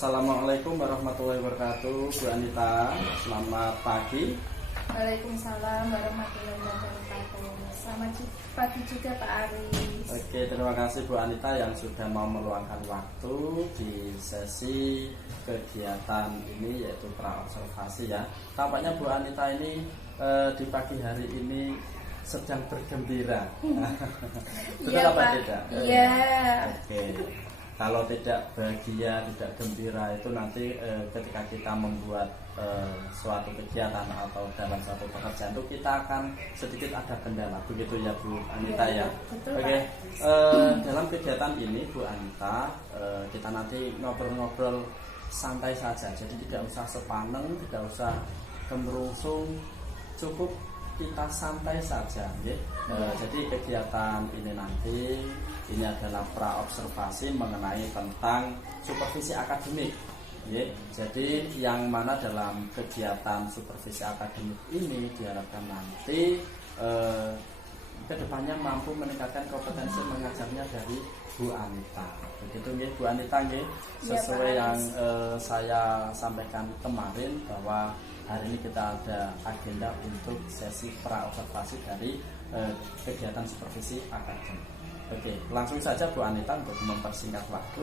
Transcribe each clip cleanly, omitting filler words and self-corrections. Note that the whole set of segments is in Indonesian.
Assalamualaikum warahmatullahi wabarakatuh, Bu Anita. Selamat pagi. Waalaikumsalam warahmatullahi wabarakatuh. Selamat pagi juga Pak Aris. Oke, terima kasih Bu Anita yang sudah mau meluangkan waktu di sesi kegiatan ini, yaitu praobservasi ya. Tampaknya Bu Anita ini di pagi hari ini sedang bergembira. Betul Iya, apa Pak? tidak? Iya. Oke. Kalau tidak bahagia, tidak gembira itu nanti ketika kita membuat suatu kegiatan atau dalam suatu pekerjaan itu kita akan sedikit ada kendala, begitu ya Bu Anita ya. Betul, Oke, Pak. dalam kegiatan ini Bu Anita kita nanti ngobrol-ngobrol santai saja, jadi tidak usah sepaneng, tidak usah kemerungsung, cukup kita santai saja, ya. Jadi kegiatan ini nanti ini adalah praobservasi mengenai tentang supervisi akademik, ya. Jadi yang mana dalam kegiatan supervisi akademik ini diharapkan nanti kedepannya mampu meningkatkan kompetensi mengajarnya dari Bu Anita. Begitu nggih Bu Anita nggih, sesuai yang saya sampaikan kemarin bahwa hari ini kita ada agenda untuk sesi praobservasi dari kegiatan supervisi akademik. Oke, langsung saja Bu Anita untuk mempersingkat waktu.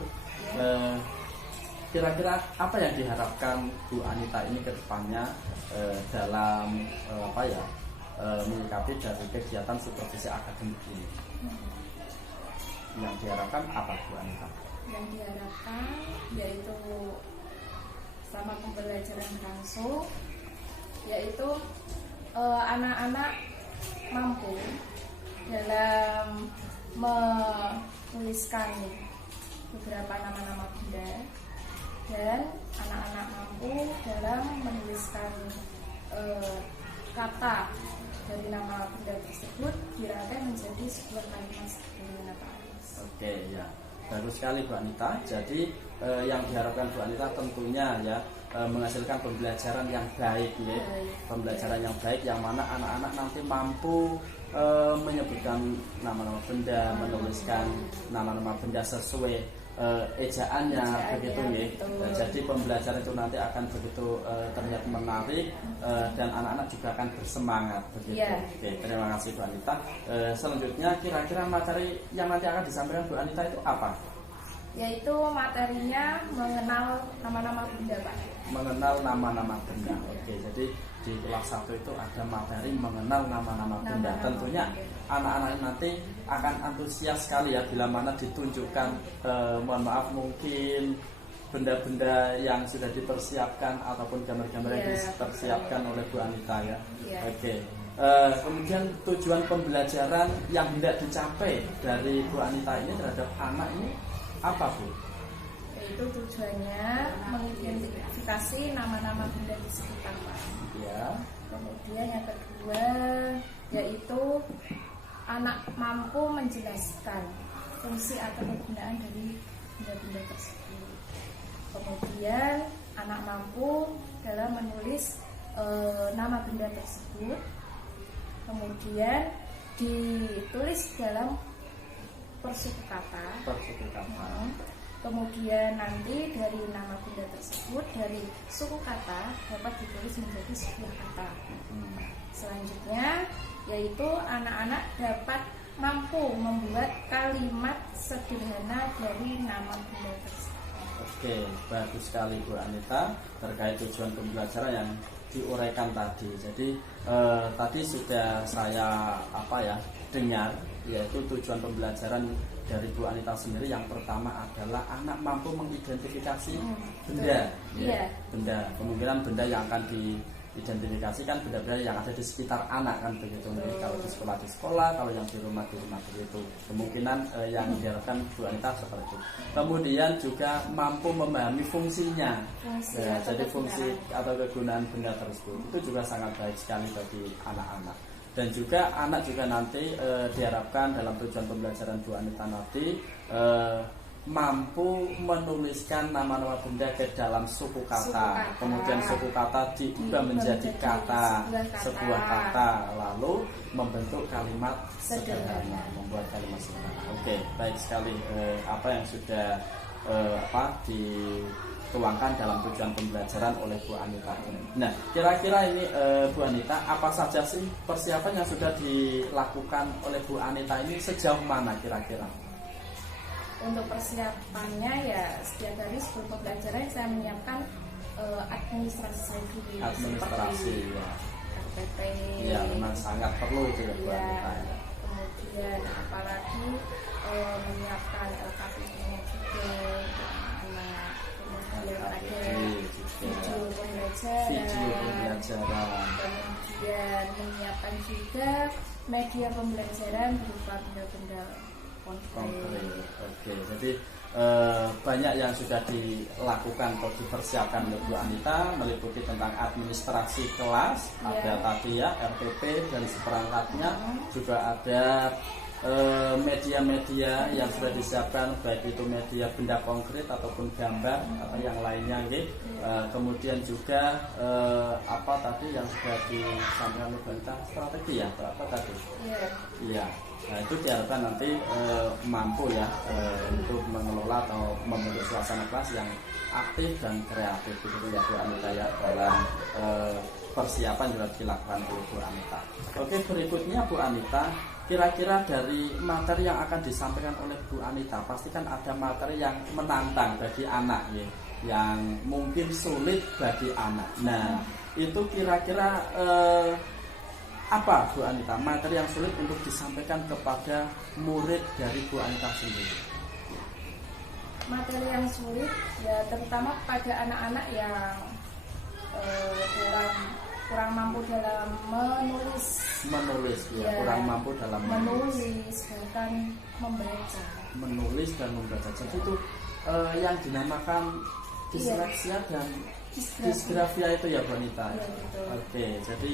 Kira-kira apa yang diharapkan Bu Anita ini ke depannya dalam menyikapi dari kegiatan supervisi akademik ini? Yang diharapkan apa Bu Anita? Yang diharapkan yaitu selama pembelajaran langsung, yaitu anak-anak mampu dalam menuliskan beberapa nama-nama benda, dan anak-anak mampu dalam menuliskan kata dari nama benda tersebut dirangkai menjadi sebuah kalimat sederhana, Pak Aris. Oke ya, bagus sekali Bu Anita. Jadi yang diharapkan Bu Anita tentunya ya menghasilkan pembelajaran yang baik ya. Pembelajaran yang baik yang mana anak-anak nanti mampu menyebutkan nama-nama benda, menuliskan nama-nama benda sesuai ejaannya, begitu nggih. Jadi pembelajaran itu nanti akan begitu terlihat menarik dan anak-anak juga akan bersemangat, begitu. Oke, terima kasih Bu Anita. Selanjutnya kira-kira materi yang nanti akan disampaikan Bu Anita itu apa? Yaitu materinya mengenal nama-nama benda, Pak. Mengenal nama-nama benda. Oke, jadi di kelas 1 itu ada materi mengenal nama-nama benda. Tentunya anak-anak nanti akan antusias sekali ya bila mana ditunjukkan mohon maaf mungkin benda-benda yang sudah dipersiapkan ataupun gambar-gambar yang dipersiapkan oleh Bu Anita ya. Oke. Kemudian tujuan pembelajaran yang hendak dicapai dari Bu Anita ini terhadap anak ini apa Bu? Yaitu tujuannya mengidentifikasi nama-nama benda di sekitar, Pak. Ya. Kemudian yang kedua yaitu anak mampu menjelaskan fungsi atau kegunaan dari benda-benda tersebut. Kemudian anak mampu dalam menulis nama benda tersebut. Kemudian ditulis dalam persuku kata. Kemudian nanti dari nama benda tersebut, dari suku kata dapat ditulis menjadi sebuah kata. Selanjutnya yaitu anak-anak dapat mampu membuat kalimat sederhana dari nama benda tersebut. Oke, bagus sekali Bu Anita terkait tujuan pembelajaran yang diuraikan tadi. Jadi tadi sudah saya dengar, yaitu tujuan pembelajaran dari Bu Anita sendiri yang pertama adalah anak mampu mengidentifikasi benda, benda. Kemungkinan benda yang akan diidentifikasikan benda-benda yang ada di sekitar anak kan begitu. Kalau di sekolah, kalau yang di rumah begitu. Kemungkinan yang diharapkan Bu Anita seperti itu. Kemudian juga mampu memahami fungsinya. Jadi fungsi atau kegunaan benda tersebut itu juga sangat baik sekali bagi anak-anak. Dan juga anak juga nanti diharapkan dalam tujuan pembelajaran Bu Anita nanti mampu menuliskan nama-nama benda ke dalam suku kata. Kemudian suku kata diubah menjadi kata, sebuah kata, lalu membentuk kalimat sederhana, membuat kalimat sederhana. Oke, baik sekali apa yang sudah dituangkan dalam tujuan pembelajaran oleh Bu Anita ini. Nah, kira-kira ini Bu Anita, apa saja sih persiapan yang sudah dilakukan oleh Bu Anita ini sejauh mana kira-kira? Untuk persiapannya ya setiap hari sebelum pembelajaran saya menyiapkan administrasi saya dulu. Administrasi ya. KTP. Ya, memang sangat perlu itu ya Bu Anita. Ya. Kemudian apalagi menyiapkan LKPP-nya juga anak-anak. Kemudian ada video pembelajaran. Kemudian menyiapkan juga media pembelajaran berupa benda-benda konkret. Oke, jadi banyak yang sudah dilakukan atau dipersiapkan oleh Bu Anita, meliputi tentang administrasi kelas, ada tadi ya RTP dan seperangkatnya, juga ada media-media yang sudah disiapkan, baik itu media benda konkret ataupun gambar atau yang lainnya, kemudian juga apa tadi yang sudah disampaikan oleh Bu Anita, strategi ya atau apa tadi? Iya. Nah, itu diharapkan nanti mampu ya untuk mengelola atau membentuk suasana kelas yang aktif dan kreatif gitu ya Bu Anita ya, dalam persiapan juga dilakukan oleh Bu Anita. Oke, berikutnya Bu Anita, kira-kira dari materi yang akan disampaikan oleh Bu Anita, pastikan ada materi yang menantang bagi anak ya, yang mungkin sulit bagi anak. Nah, itu kira-kira apa Bu Anita materi yang sulit untuk disampaikan kepada murid dari Bu Anita sendiri? Materi yang sulit ya terutama pada anak-anak yang kurang mampu dalam menulis ya, kurang mampu dalam menulis bahkan menulis dan membaca. Jadi itu yang dinamakan disleksia dan disgrafia itu ya Bu Anita. Ya, oke, jadi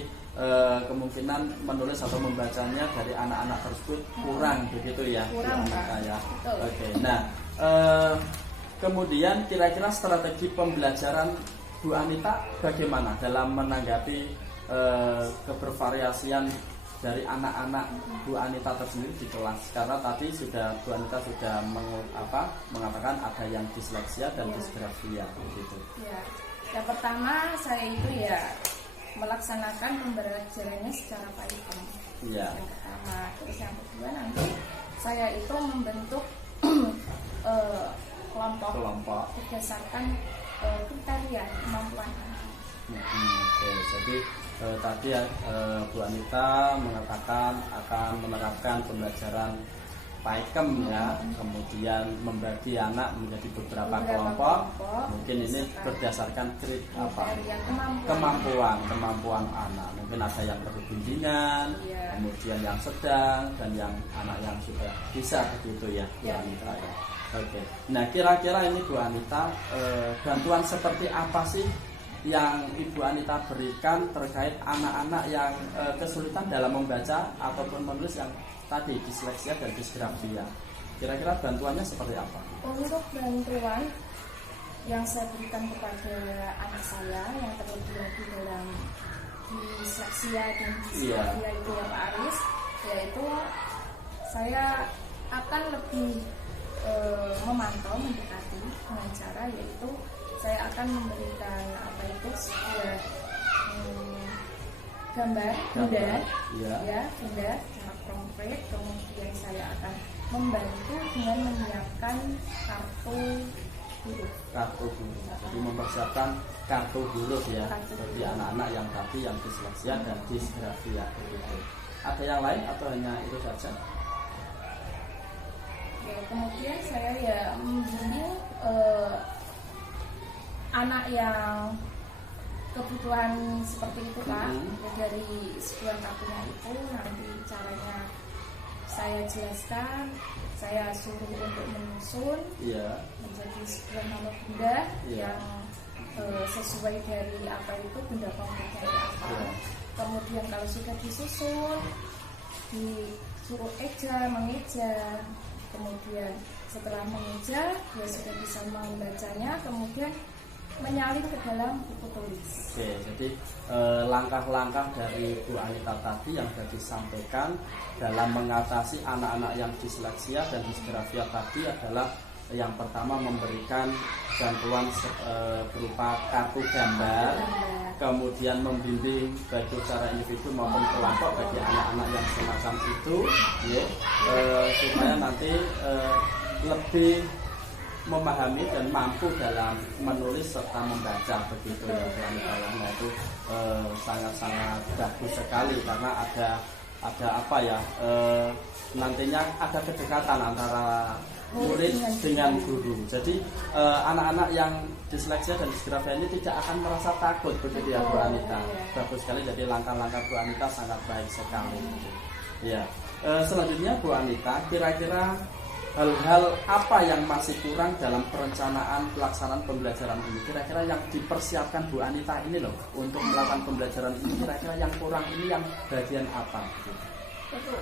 kemungkinan menulis atau membacanya dari anak-anak tersebut kurang begitu ya, kurang Bu Anita ya. Betul. Oke, nah kemudian kira-kira strategi pembelajaran Bu Anita bagaimana dalam menanggapi kebervariasian dari anak-anak Bu Anita tersendiri di kelas? Karena tadi sudah Bu Anita sudah mengatakan ada yang disleksia dan disgrafia begitu. Ya. Yang pertama saya itu ya melaksanakan pembelajarannya secara paikem. Iya. Yang pertama, terus yang kedua nanti saya itu membentuk kelompok berdasarkan kriteria kemampuan anak. Oke, jadi tadi ya Bu Anita mengatakan akan menerapkan pembelajaran paikem ya, kemudian membagi anak menjadi beberapa kelompok. Mungkin ini berdasarkan kemampuan anak. Mungkin ada yang perlu bimbingan, kemudian yang sedang, dan yang anak yang sudah bisa begitu ya Bu Anita ya. Oke. Nah, kira-kira ini Bu Anita bantuan seperti apa sih yang Ibu Anita berikan terkait anak-anak yang kesulitan dalam membaca ataupun menulis yang tadi disleksia dan disgrafia? Kira-kira bantuannya seperti apa? Untuk bantuan yang saya berikan kepada anak saya yang terlebih lagi dalam disleksia dan disgrafia itu ya Pak Aris, yaitu saya akan lebih memantau, mendekati dengan cara yaitu saya akan memberikan sebuah gambar benda secara konkret, kemudian saya akan membantu dengan menyiapkan kartu huruf. Jadi mempersiapkan kartu huruf ya bagi anak-anak yang tadi yang disleksia dan disgrafia begitu. Ada yang lain atau hanya itu saja? Ya, kemudian saya ya membimbing anak yang kebutuhan seperti itu Pak, dari sebuah kartunya itu nanti caranya saya jelaskan, saya suruh untuk menyusun menjadi sebuah nama benda yang sesuai dari apa itu benda konkretnya apa. Kemudian kalau sudah disusun, disuruh mengeja. Kemudian setelah mengeja, dia sudah bisa membacanya, kemudian menyalin ke dalam buku tulis. Oke, jadi langkah-langkah dari Bu Anita tadi yang sudah disampaikan dalam mengatasi anak-anak yang disleksia dan disgrafia tadi adalah yang pertama memberikan bantuan berupa kartu gambar, kemudian membimbing baik secara individu maupun kelompok bagi anak-anak yang semacam itu, ya, supaya nanti lebih memahami dan mampu dalam menulis serta membaca begitu ya Bu Anita. Nah itu sangat-sangat bagus sekali karena ada apa ya, nantinya ada kedekatan antara murid dengan guru. Jadi anak-anak yang disleksia dan disgrafia ini tidak akan merasa takut begitu ya Bu Anita. Bagus sekali, jadi langkah-langkah Bu Anita sangat baik sekali. Ya, selanjutnya Bu Anita, kira-kira hal-hal apa yang masih kurang dalam perencanaan pelaksanaan pembelajaran ini? Kira-kira yang dipersiapkan Bu Anita ini loh untuk melakukan pembelajaran ini, kira-kira yang kurang ini yang bagian apa? Itu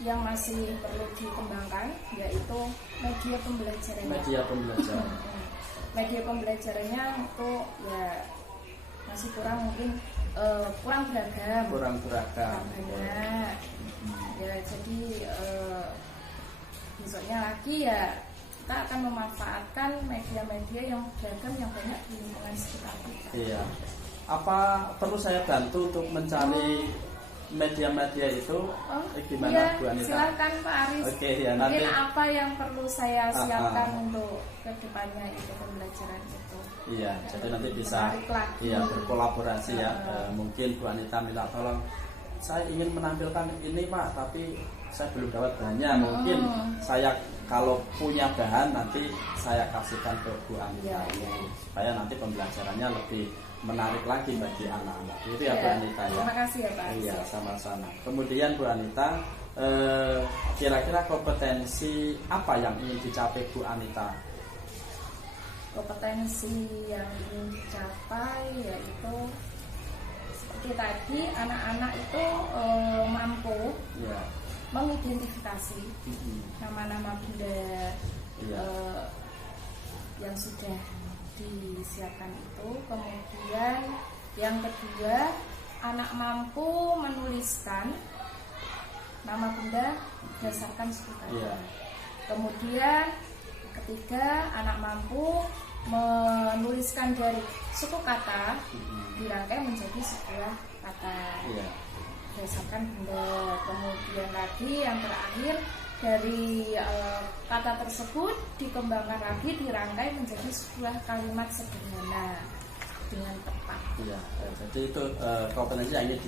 yang masih perlu dikembangkan yaitu media pembelajarannya. Media pembelajaran. Media pembelajarannya itu ya masih kurang, mungkin kurang beragam. Kurang banyak. Ya jadi besoknya lagi ya kita akan memanfaatkan media-media yang beragam yang banyak di lingkungan sekitar kita. Iya. Apa perlu saya bantu untuk mencari media-media itu? Gimana Bu Anita? Silakan Pak Aris. Oke, ya, mungkin nanti apa yang perlu saya siapkan untuk kedepannya itu pembelajaran itu. Iya, jadi nanti bisa berkolaborasi ya. Mungkin Bu Anita minta tolong, saya ingin menampilkan ini Pak, tapi saya belum dapat bahannya. Mungkin saya kalau punya bahan nanti saya kasihkan ke Bu Anita supaya nanti pembelajarannya lebih menarik lagi bagi anak-anak. Itu ya Bu Anita ya. Terima kasih ya Pak. Iya, sama-sama. Kemudian Bu Anita, kira-kira kompetensi apa yang ingin dicapai Bu Anita? Kompetensi yang ingin dicapai yaitu seperti tadi, anak-anak itu mampu mengidentifikasi nama-nama benda yang sudah disiapkan itu. Kemudian yang kedua, anak mampu menuliskan nama benda berdasarkan suku kata. Kemudian ketiga, anak mampu menuliskan dari suku kata dirangkai menjadi sebuah kata berdasarkan benda. Kemudian lagi yang terakhir, dari kata tersebut dikembangkan lagi, dirangkai menjadi sebuah kalimat sederhana dengan tepat. Iya, jadi itu kompetensi yang ingin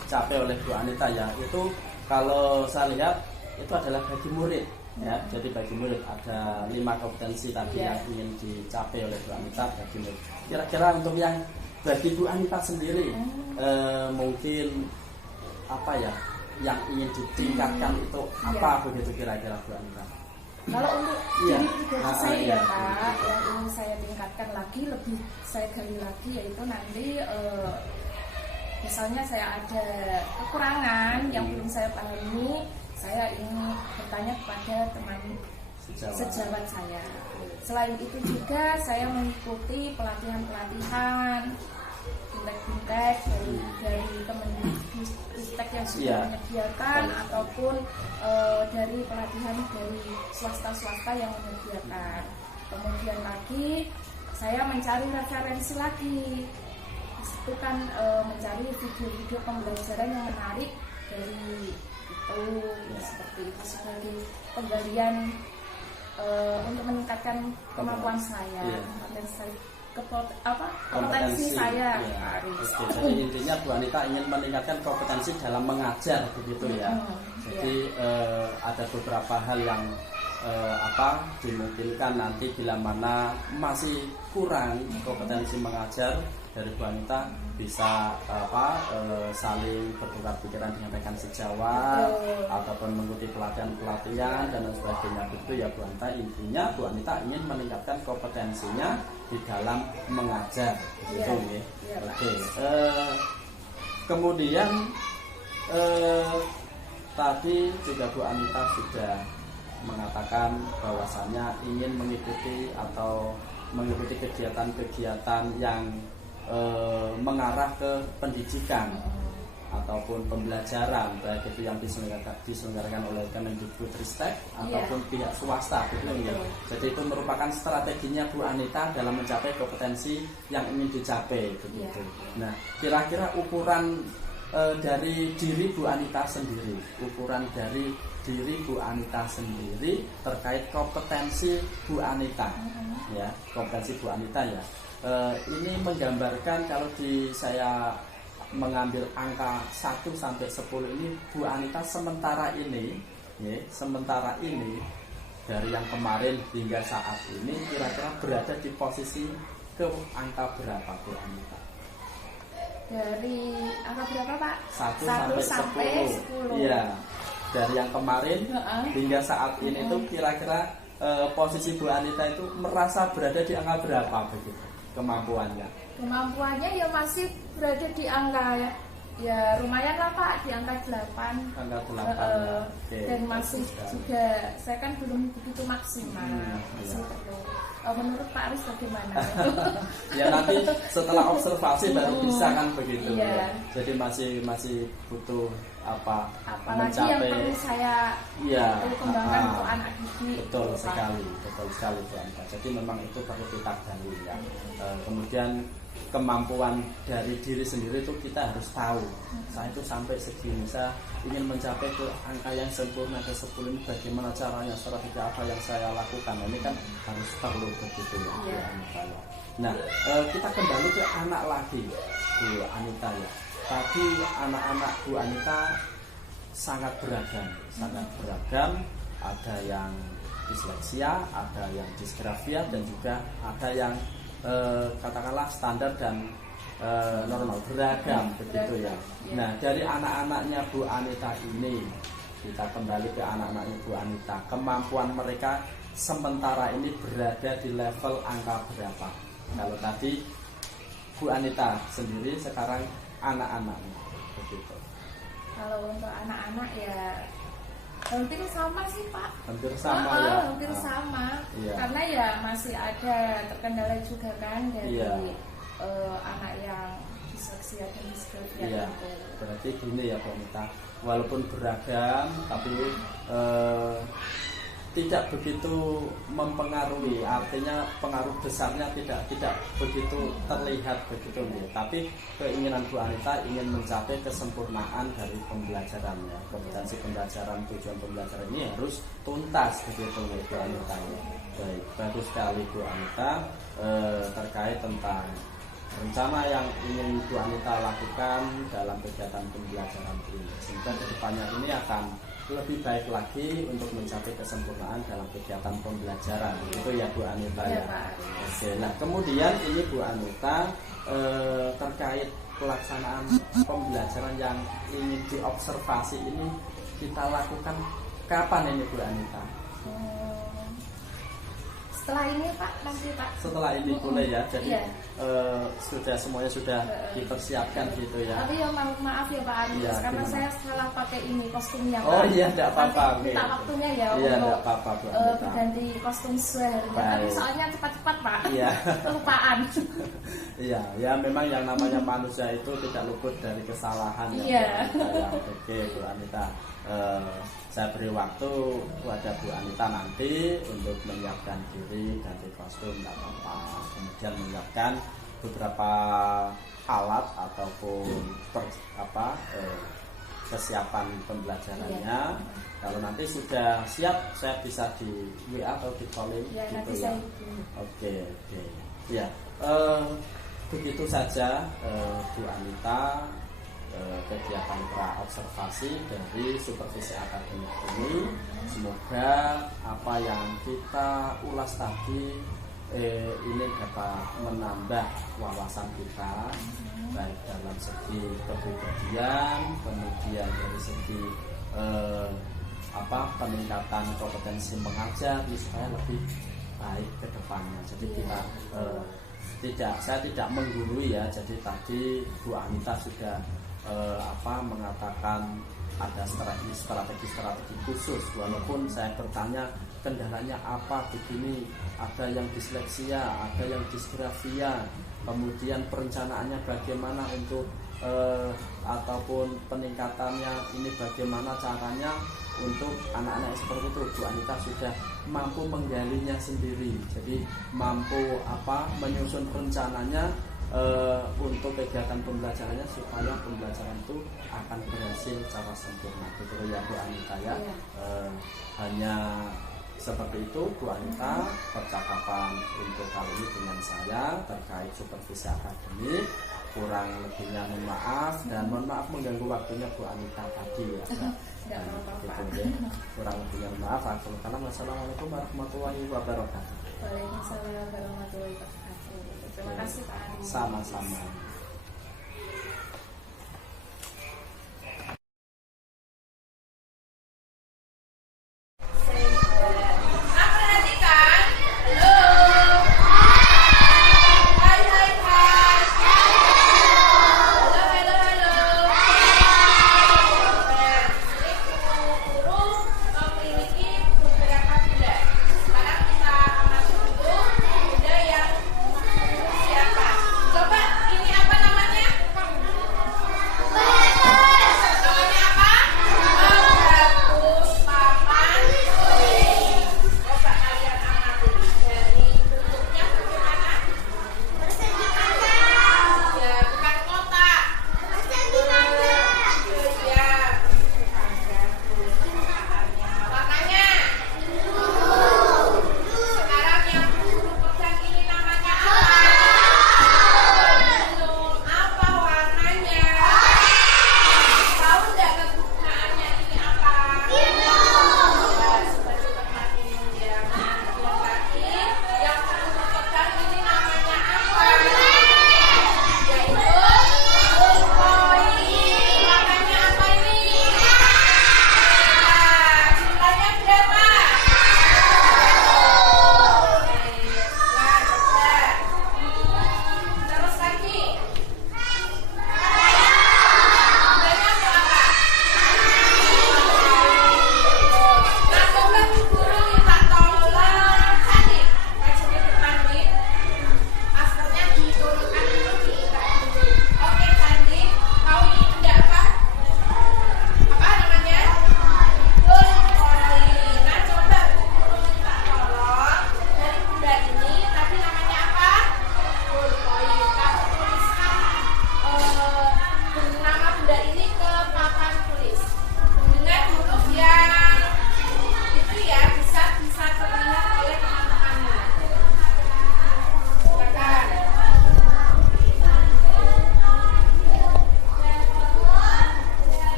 dicapai oleh Bu Anita ya. Itu kalau saya lihat itu adalah bagi murid ya. Jadi bagi murid ada 5 kompetensi tadi yang ingin dicapai oleh Bu Anita bagi murid. Kira-kira untuk yang bagi Bu Anita sendiri mungkin apa ya yang ingin ditingkatkan itu apa begitu kira-kira Bu Anita? Kalau untuk diri pribadi saya Pak, yang ingin saya tingkatkan lagi, lebih saya gali lagi, yaitu nanti misalnya saya ada kekurangan yang belum saya pahami, saya ingin bertanya kepada teman sejawat saya. Selain itu juga saya mengikuti pelatihan-pelatihan fintech dari Kemendikbud yang sudah menyediakan ataupun dari pelatihan dari swasta yang menyediakan. Kemudian lagi saya mencari referensi lagi. Itu kan mencari video-video pembelajaran yang menarik dari itu seperti itu sebagai penggalian untuk meningkatkan kemampuan saya. Kompetensi saya. Jadi intinya Bu Anita ingin meningkatkan kompetensi dalam mengajar begitu ya. Jadi ada beberapa hal yang dimungkinkan nanti bila mana masih kurang kompetensi mengajar dari Bu Anita bisa saling bertukar pikiran dengan rekan sejawat ataupun mengikuti pelatihan dan sebagainya. Begitu ya Bu Anita. Intinya Bu Anita ingin meningkatkan kompetensinya di dalam mengajar begitu ya. Oke. Kemudian tadi juga Bu Anita sudah mengatakan bahwasannya ingin mengikuti kegiatan-kegiatan yang mengarah ke pendidikan ataupun pembelajaran, baik itu yang diselenggarakan oleh Kemendikbudristek ataupun pihak swasta, begitu ya. Jadi itu merupakan strateginya Bu Anita dalam mencapai kompetensi yang ingin dicapai, begitu. Nah, kira-kira ukuran dari diri Bu Anita sendiri, terkait kompetensi Bu Anita, ya, kompetensi Bu Anita ya. Ini menggambarkan kalau saya mengambil angka 1 sampai 10 ini, Bu Anita sementara ini dari yang kemarin hingga saat ini kira-kira berada di posisi ke angka berapa Bu Anita? Dari angka berapa Pak? 1 sampai 10. Iya. Dari yang kemarin hingga saat ini itu kira-kira posisi Bu Anita itu merasa berada di angka berapa begitu kemampuannya? Kemampuannya ya masih berada di angka ya lumayan lah Pak, di angka 8. Angka 8. Dan masih juga saya kan belum begitu maksimal. Masih perlu. Menurut Pak Aris bagaimana? Ya nanti setelah observasi baru bisa kan begitu. Ya. Jadi masih butuh apalagi yang perlu saya perlu kembangkan untuk anak didik. Betul sekali Bu Anita. Jadi memang itu perlu kita gali ya. Kemudian kemampuan dari diri sendiri itu kita harus tahu. Saya itu sampai segini, saya ingin mencapai ke angka yang sempurna ke 10 ini, bagaimana caranya, strategi apa yang saya lakukan. Ini kan harus perlu begitu ya. Nah, kita kembali ke anak lagi Bu Anita ya. Tadi anak-anak Bu Anita sangat beragam. Ada yang disleksia, ada yang disgrafia, dan juga ada yang katakanlah standar dan normal, beragam begitu ya. Nah, dari anak-anaknya Bu Anita ini, kita kembali ke anak-anaknya Bu Anita, kemampuan mereka sementara ini berada di level angka berapa? Kalau tadi Bu Anita sendiri, sekarang anak-anaknya begitu. Kalau untuk anak-anak ya hampir sama sih Pak. Hampir sama hampir sama. Iya. Karena ya masih ada terkendala juga kan dari anak yang disleksia dan disgrafia. Iya. Berarti gini ya Bu Anita, walaupun beragam tapi tidak begitu mempengaruhi, artinya pengaruh besarnya tidak begitu terlihat begitu ya. Tapi keinginan Bu Anita ingin mencapai kesempurnaan dari pembelajarannya, kompetensi pembelajaran, tujuan pembelajaran ini harus tuntas begitu ya Bu Anita. Baik, bagus sekali Bu Anita terkait tentang rencana yang ingin Bu Anita lakukan dalam kegiatan pembelajaran ini, sehingga kedepannya ini akan lebih baik lagi untuk mencapai kesempurnaan dalam kegiatan pembelajaran. Itu ya Bu Anita ya. Oke, nah kemudian ini Bu Anita terkait pelaksanaan pembelajaran yang ingin diobservasi ini kita lakukan kapan ini Bu Anita? Setelah ini Pak, nanti Pak. Setelah ini boleh ya, jadi semuanya sudah dipersiapkan gitu ya. Tapi ya maaf ya Pak Aris, karena gimana? Saya salah pakai ini kostumnya Pak. Oh iya, tidak apa-apa. Minta waktunya ya untuk berganti kostum sesuai. Tapi soalnya cepat-cepat Pak. Iya. Kelupaan. Iya, ya memang yang namanya manusia itu tidak luput dari kesalahan. Iya. Oke Bu Anita. Saya beri waktu kepada Bu Anita nanti untuk menyiapkan diri ganti kostum, tidak apa-apa. Kemudian menyiapkan beberapa alat ataupun kesiapan pembelajarannya. Kalau nanti sudah siap, saya bisa di WA atau di calling gitu ya. Oke. Ya, begitu saja Bu Anita kegiatan pra-observasi dari supervisi akademik ini. Semoga apa yang kita ulas tadi ini dapat menambah wawasan kita, baik dalam segi kepribadian, kemudian dari segi peningkatan kompetensi mengajar supaya lebih baik ke depannya. Jadi saya tidak menggurui ya. Jadi tadi Bu Anita sudah mengatakan ada strategi khusus, walaupun saya bertanya kendalanya apa begini, ada yang disleksia, ada yang disgrafia, kemudian perencanaannya bagaimana untuk ataupun peningkatannya ini bagaimana caranya untuk anak-anak seperti itu. Bu Anita sudah mampu menggalinya sendiri, jadi mampu menyusun rencananya untuk kegiatan pembelajarannya supaya pembelajaran itu akan berhasil secara sempurna. Betul ya Bu Anita ya. Hanya seperti itu Bu Anita percakapan untuk kali ini dengan saya terkait supervisi akademik. Kurang lebihnya mohon maaf, dan mohon maaf mengganggu waktunya Bu Anita tadi ya. Gitu, ya. Kurang lebihnya mohon maaf. Assalamualaikum warahmatullahi wabarakatuh. Waalaikumsalam warahmatullahi wabarakatuh. Terima kasih Pak Ari. Sama-sama. Coba ini apa?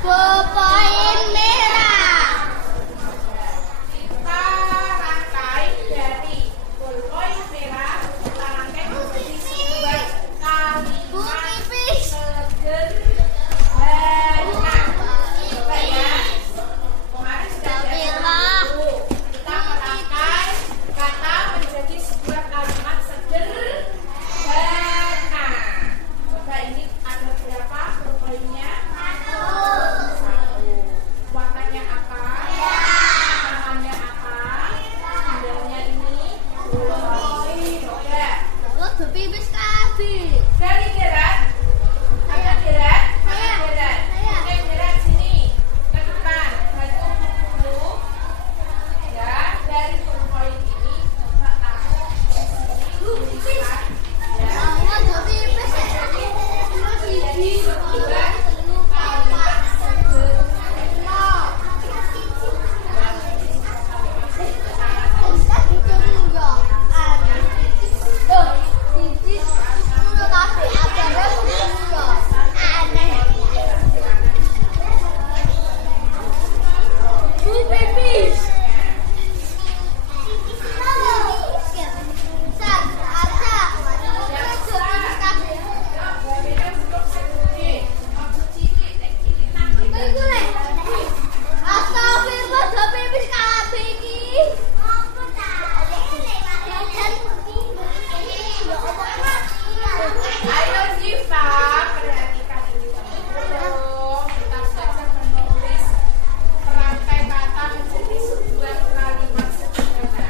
Poin merah. Kita rangkai dari poin merah, kita rangkai menjadi sebuah kalimat sederhana. Coba ya. Kemarin sudah diajarkan dulu. Kita merangkai kata menjadi sebuah kalimat sederhana. Coba ini ada berapa poinnya? Satu. Warnanya apa? Namanya apa? Sendalnya ini? Coba. Lo bebis kabeh. Dari Gerat. Ada Gerat? Ada Gerat. Oke, Gerat sini. Ke depan. Bantu dulu. Ya, dari poin ini coba taruh di sini. Tulisan. Ya. Lo bebis. Lo siji. Sebuah kalimat sederhana. Ayo Ziva, perhatikan ini dulu. Kita belajar menulis merangkai kata menjadi sebuah kalimat sederhana.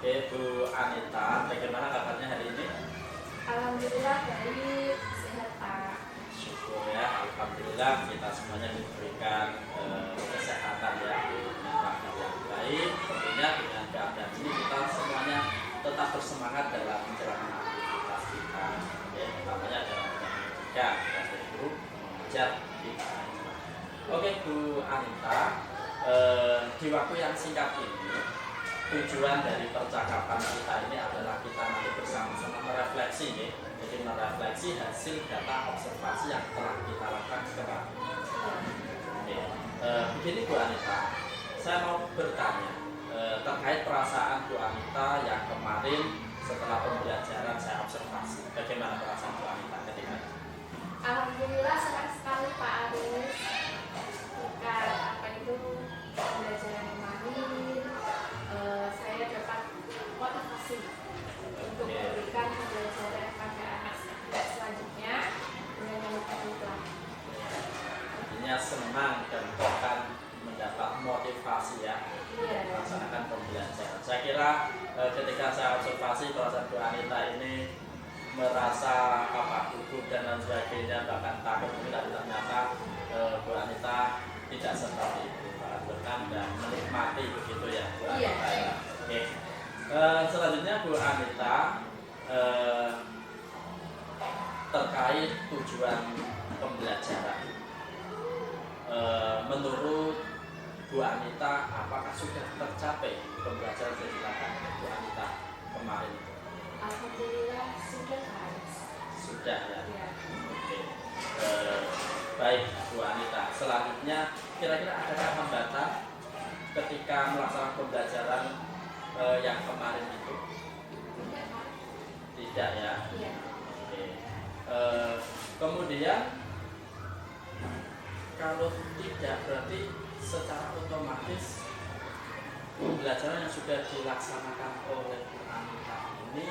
Oke, Bu Anita, bagaimana kabarnya hari ini? Alhamdulillah baik, sehat Pak. Syukur ya, alhamdulillah kita semuanya diberikan kesehatan ya, dengan keadaan yang baik. Tentunya dengan keadaan ini kita semuanya tetap bersemangat dalam menjalankan aktivitas kita. Ya, utamanya dalam pendidikan dan guru mengajar kita. Oke, Bu Anita, di waktu yang singkat ini tujuan dari percakapan kita ini adalah kita nanti bersama-sama merefleksi nih. Jadi merefleksi hasil data observasi yang telah kita lakukan sekarang. Oke. Begini Bu Anita, saya mau bertanya terkait perasaan Bu Anita yang kemarin setelah pembelajaran saya observasi. Bagaimana perasaan Bu Anita ketika itu? Alhamdulillah senang sekali Pak Aris. Bukan apa itu pembelajaran kemarin, saya dapat motivasi untuk memberikan pembelajaran pada anak selanjutnya dengan yang lebih baik. Artinya senang dan bahkan mendapat motivasi ya melaksanakan pembelajaran. Saya kira ketika saya observasi perasaan Bu Anita ini merasa gugup dan lain sebagainya, bahkan takut, tapi ternyata Bu Anita tidak seperti itu, bahkan bercanda, menikmati begitu ya Bu Anita ya. Oke. Selanjutnya Bu Anita terkait tujuan pembelajaran. Menurut Bu Anita, apakah sudah tercapai pembelajaran yang dilakukan Bu Anita kemarin itu? Alhamdulillah sudah Pak. Sudah ya. Ya. Oke. Baik Bu Anita. Selanjutnya kira-kira adakah hambatan ketika melaksanakan pembelajaran yang kemarin itu? Tidak ya. Iya. Oke. Kemudian kalau tidak berarti secara otomatis pembelajaran yang sudah dilaksanakan oleh Bu Anita ini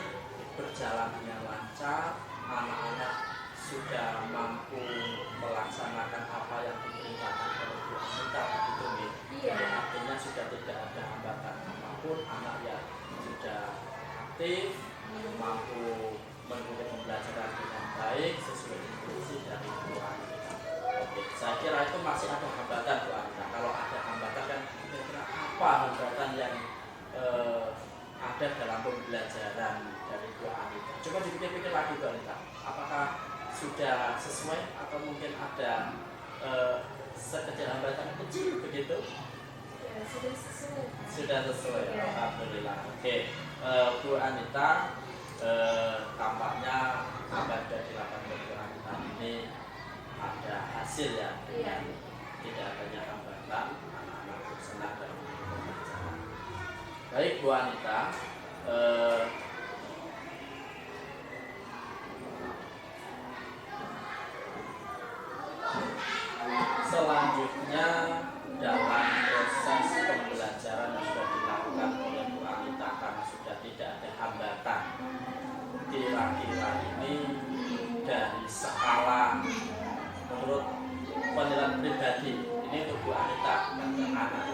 berjalan dengan lancar, anak-anak sudah mampu melaksanakan apa yang diperintahkan oleh Bu Anita begitu nih. Iya. Artinya sudah tidak ada hambatan apapun, anak yang sudah aktif, mampu mengikuti pembelajaran dengan baik sesuai instruksi dari Bu Anita. Oke, saya kira itu masih ada hambatan Bu Anita. Kalau ada hambatan kan kira-kira apa hambatan yang ada dalam pembelajaran dari Bu Anita? Coba dipikir-pikir lagi Bu Anita. Apakah sudah sesuai atau mungkin ada sekecil hambatan kecil begitu? Ya, sudah sesuai. Sudah sesuai, Ya. alhamdulillah. Oke, Bu Anita, tampaknya apa yang sudah dilakukan oleh Bu Anita ini ada hasil ya, dengan tidak adanya hambatan, anak-anak bersenang dan pembelajaran. Baik Bu Anita, selanjutnya dalam proses pembelajaran yang sudah dilakukan oleh Bu Anita karena sudah tidak ada hambatan, kira-kira ini dari skala menurut penilaian pribadi ini untuk Bu Anita dan anak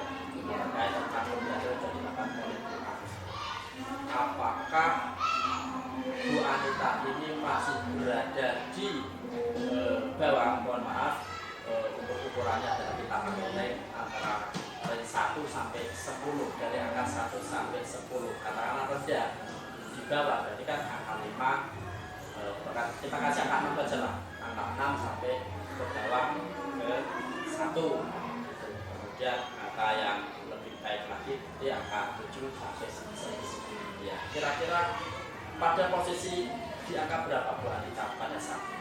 terkait tentang pembelajaran yang sudah dilakukan oleh Bu Anita, apakah Bu Anita ini masih berada di bawah, mohon maaf, untuk ukurannya adalah kita pakai antara dari 1 sampai 10, dari angka 1 sampai 10 katakanlah rendah, di bawah berarti kan angka 5, kita kasih angka 6 aja lah, angka 6 sampai ke bawah ke 1, kemudian angka yang lebih baik lagi di angka 7 sampai 10 ya. Kira-kira pada posisi di angka berapa Bu Anita pada saat ini?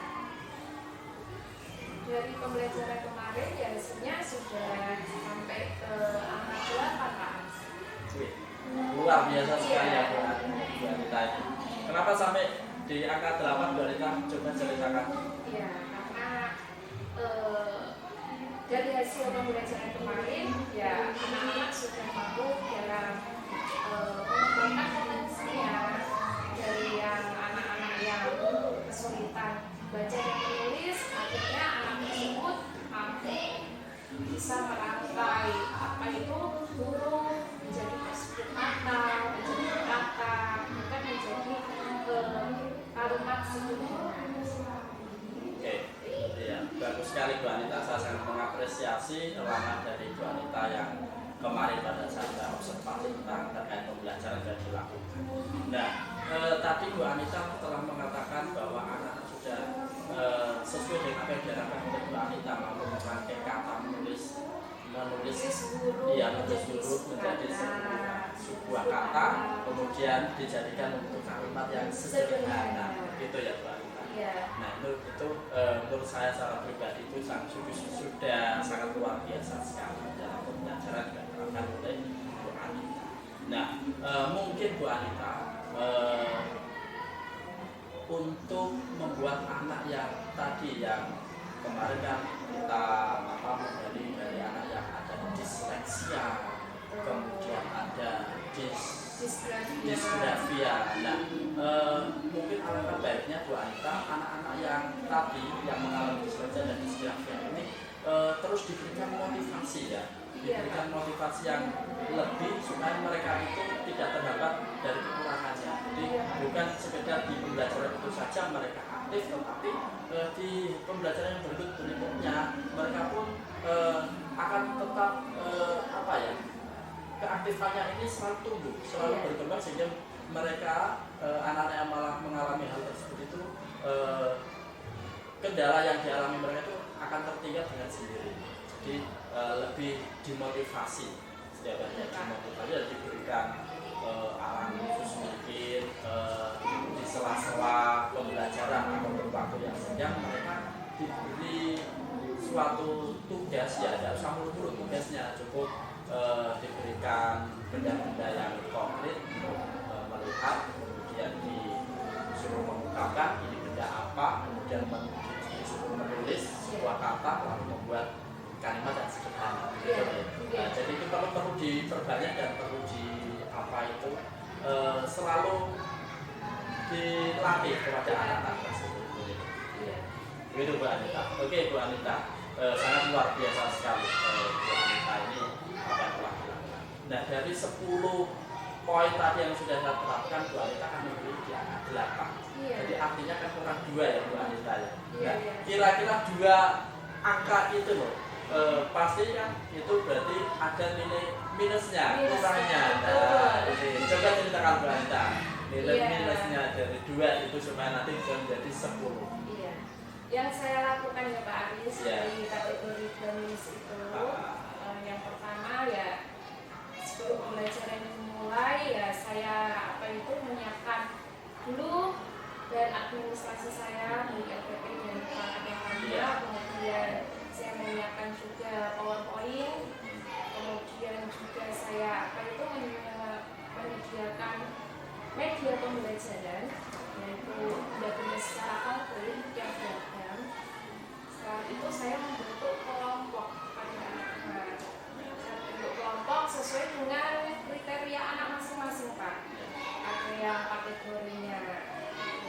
Dari pembelajaran kemarin ya hasilnya sudah sampai ke angka 8 Pak. Wih, luar biasa sekali ya Bu Anita ini. Kenapa sampai di angka 8 Bu Anita? Coba ceritakan. Ya, karena dari hasil pembelajaran kemarin ya anak-anak sudah mampu dalam mengembangkan potensinya. Dari yang anak-anak yang kesulitan baca dan menulis, akhirnya anak tersebut mampu bisa merangkai apa itu huruf menjadi 10 kata, menjadi kata yang kemarin pada saat saya observasi tentang terkait pembelajaran yang dilakukan. Nah, tadi Bu Anita telah mengatakan bahwa anak-anak sudah sesuai dengan apa yang diharapkan oleh Bu Anita, mampu merangkai kata, menulis huruf menjadi sebuah kata, kemudian dijadikan untuk kalimat yang sederhana, gitu ya Bu Anita. Nah itu menurut saya secara pribadi itu sudah sangat luar biasa sekali dalam pembelajaran yang dilakukan oleh Bu Anita. Nah mungkin Bu Anita untuk membuat anak yang tadi yang kemarin kan kita dari anak yang ada disleksia, kemudian ada disgrafia. Nah, mungkin alangkah baiknya Bu Anita, anak-anak yang tadi yang mengalami disleksia dan disgrafia ini terus diberikan motivasi ya, diberikan motivasi yang lebih supaya mereka itu tidak terhambat dari kekurangannya. Jadi bukan sekedar di pembelajaran itu saja mereka aktif, tetapi di pembelajaran yang berikutnya mereka pun akan tetap keaktifannya ini selalu tumbuh, selalu berkembang sehingga mereka anak-anak yang malah mengalami hal tersebut itu kendala yang dialami mereka itu akan tertinggal dengan sendiri. Jadi lebih dimotivasi, setiap harinya dimotivasi dan diberikan arahan khusus mungkin di sela-sela pembelajaran atau waktu yang senggang mereka diberi suatu tugas ya, tidak usah muluk-muluk tugasnya, cukup diberikan benda-benda yang konkret untuk melihat, kemudian disuruh mengungkapkan ini benda apa, kemudian disuruh menulis sebuah kata lalu membuat kalimat yang sederhana. Jadi itu perlu diperbanyak dan perlu selalu dilatih kepada anak-anak tersebut. Begitu Bu Anita. Oke Bu Anita, sangat luar biasa sekali Bu Anita ini apa yang telah dilakukan. Nah dari 10 poin tadi yang sudah saya terapkan, Bu Anita akan memberi di angka 8. Jadi artinya kan kurang 2 ya Bu Anita ya. Nah, kira-kira 2 angka itu loh, pasti kan itu berarti ada nilai minusnya, kurangnya. Nah, ini coba ceritakan Bu Anita nilai minusnya dari 2 itu supaya nanti bisa menjadi 10. Yang saya lakukan ya Pak Aris dari kategori minus itu, yang pertama ya sebelum pembelajaran dimulai ya saya menyiapkan dulu dan administrasi saya di LPP dan peralatan-peralatannya, kemudian saya menyiapkan juga PowerPoint, kemudian juga saya menyediakan media pembelajaran yaitu benda-benda secara konkret yang beragam. Setelah itu saya membentuk kelompok pada anak-anak. Saya bentuk kelompok sesuai dengan kriteria anak masing-masing Pak. Ada yang kategorinya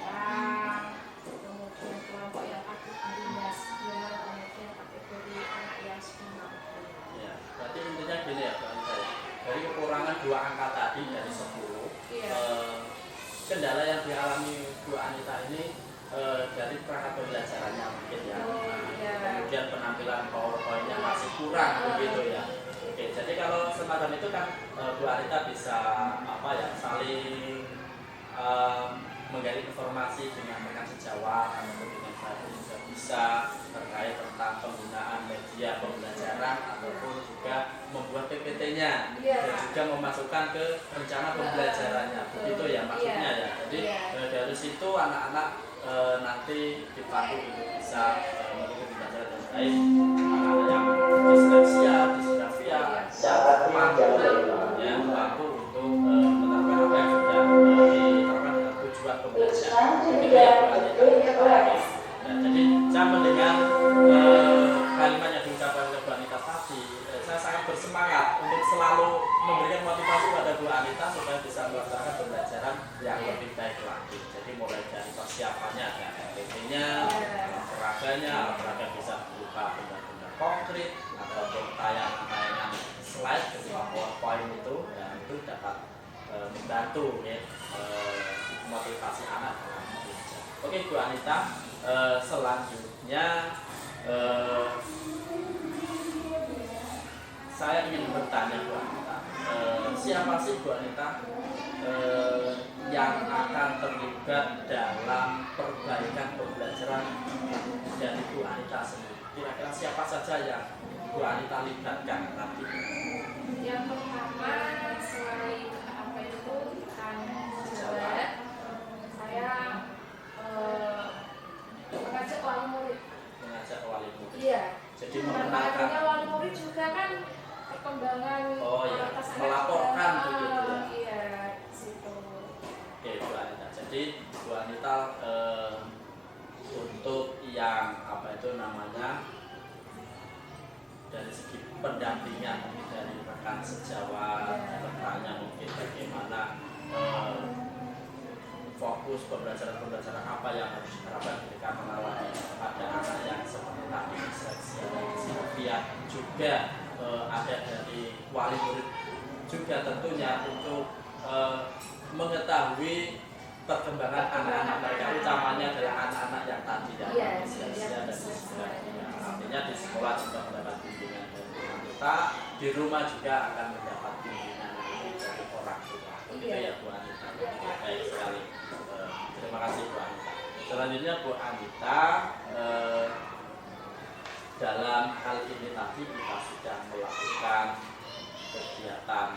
kurang, kemudian kelompok yang kategorinya sekian, kemudian kategori anak yang sudah mampu. Ya, berarti intinya gini ya Pak Anita. Dari kekurangan 2 angka tadi dari 10, kendala yang dialami Bu Anita ini dari perangkat pembelajarannya mungkin ya. Kemudian penampilan PowerPoint-nya masih kurang begitu ya. Oke, jadi kalau semacam itu kan Bu Anita bisa saling menggali informasi dengan rekan sejawat ataupun dengan saya juga bisa terkait tentang penggunaan media pembelajaran ataupun juga membuat PPT-nya dan juga memasukkan ke rencana pembelajarannya, begitu ya maksudnya ya. Jadi dari situ anak-anak nanti dipandu untuk bisa mengikuti pembelajaran dengan baik. Anak-anak yang disleksia, disgrafia, mampu untuk menerapkan apa yang sudah diterapkan dengan tujuan pembelajaran. Begitu ya Bu Anita. Nah, jadi saya mendengar kalimat yang diucapkan oleh Bu Anita tadi, saya sangat bersemangat untuk selalu memberikan motivasi pada Bu Anita supaya bisa melaksanakan pembelajaran yang lebih baik lagi. Jadi mulai dari persiapannya, RPP-nya, peraganya, peraga bisa berupa benda-benda konkret ataupun tayangan-tayangan slide berupa PowerPoint itu, dan itu dapat membantu motivasi anak dalam belajar. Oke Bu Anita, selanjutnya saya ingin bertanya Bu Anita, siapa sih Bu Anita yang akan terlibat dalam perbaikan pembelajaran dari Bu Anita sendiri? Kira-kira siapa saja yang Bu Anita libatkan nanti? Yang pertama, selain apa itu kan jalan, saya mengajak wali murid. Mengajak wali murid. Iya. Jadi Karena mengenalkan. wali murid juga kan perkembangan Iya. anak Melaporkan juga. begitu ya. Iya, di situ. Oke Bu Anita. Jadi Bu Anita untuk yang apa itu namanya dari segi pendampingan dari rekan sejawat bertanya mungkin bagaimana fokus pembelajaran apa yang harus diterapkan ketika mengawali ada anak yang seperti tadi disleksia juga ada dari wali murid juga tentunya untuk mengetahui perkembangan anak-anak mereka, utamanya adalah anak-anak yang tadi dari disleksia dan sebagainya. Artinya di sekolah juga mendapat bimbingan dari orang tua, di rumah juga akan mendapat bimbingan dari orang tua. Begitu ya Bu Anita. Baik sekali. Terima kasih Bu Anita. Selanjutnya Bu Anita, dalam hal ini tadi kita sudah melakukan kegiatan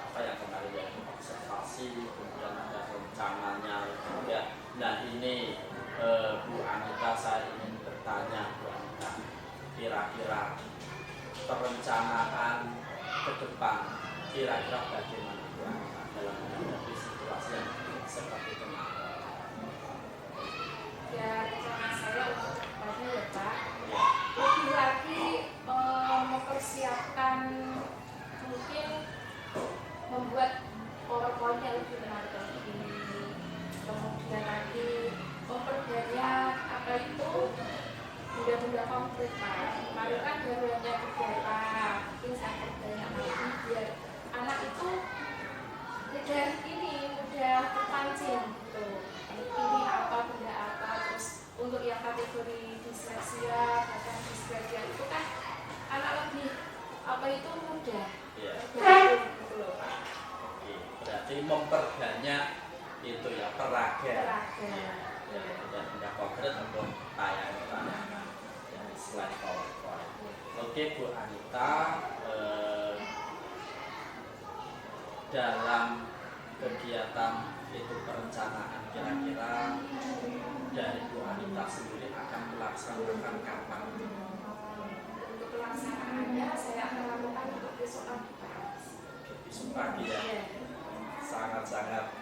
apa yang kemarin yaitu observasi, kemudian ada rencananya juga. Nah ini Bu Anita, saya ingin bertanya Bu Anita, kira-kira perencanaan ke depan kira-kira bagaimana Bu Anita dalam menghadapi situasi yang seperti kemarin? Ya, rencana saya untuk depannya ya Pak, lebih lagi mempersiapkan mungkin membuat PowerPoint yang lebih menarik lagi, kemudian lagi memperbanyak apa itu benda-benda konkret Pak. Kemarin kan baru hanya beberapa, mungkin saya perbanyak lagi biar anak itu mudah terpancing gitu. Ini apa, benda apa, terus untuk yang kategori disleksia, kadang disgrafia itu kan anak lebih apa itu mudah. Gitu loh Pak. Oke, berarti memperbanyak itu ya peraga. Ya, dan tidak konkret untuk tayangan dari slide PowerPoint. Oke Bu Anita, dalam kegiatan itu perencanaan kira-kira dari Bu Anita sendiri akan melaksanakan kapan? Untuk pelaksanaannya saya akan lakukan untuk besok pagi Pak. Besok pagi ya. Sangat-sangat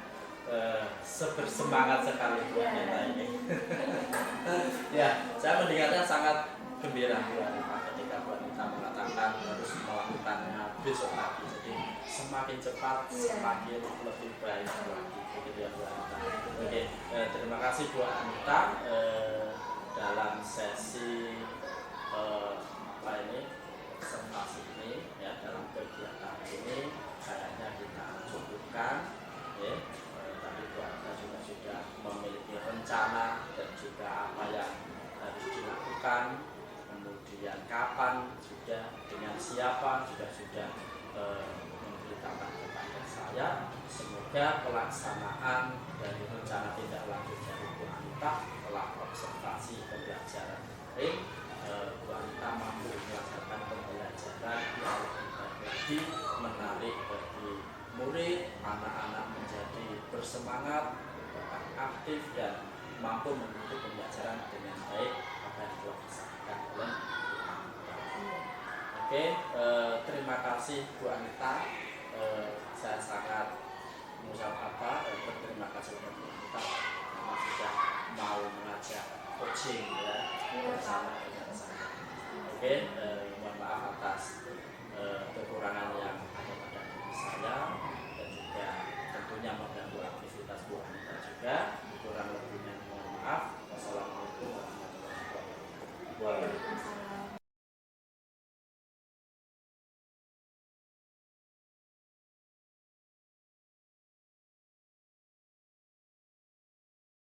bersemangat sekali Bu Anita ini. Ya, saya mendengarnya sangat gembira Bu Anita ketika Bu Anita mengatakan harus melakukannya besok pagi. Jadi semakin cepat, semakin lebih baik lagi. Begitu ya Bu Anita. Oke, terima kasih Bu Anita dalam sesi observasi ini ya, dalam kegiatan ini kayaknya kita cukupkan ya. Tadi Bu Anita juga sudah memiliki rencana dan juga apa yang harus dilakukan, kemudian kapan juga, dengan siapa juga sudah memberitakan kepada saya. Semoga pelaksanaan dari rencana tindak lanjut dari Bu Anita setelah observasi pembelajaran daring, Bu Anita mampu melaksanakan pembelajaran yang lebih baik lagi, menarik bagi murid, anak-anak menjadi bersemangat, bahkan aktif dan mampu mengikuti pembelajaran dengan baik apa yang telah disampaikan oleh Bu Anita. Oke, terima kasih Bu Anita. Saya sangat berterima kasih kepada Bu Anita karena sudah mau mengajak coaching ya bersama dengan saya. Oke, mohon maaf atas kekurangan yang ada pada diri saya.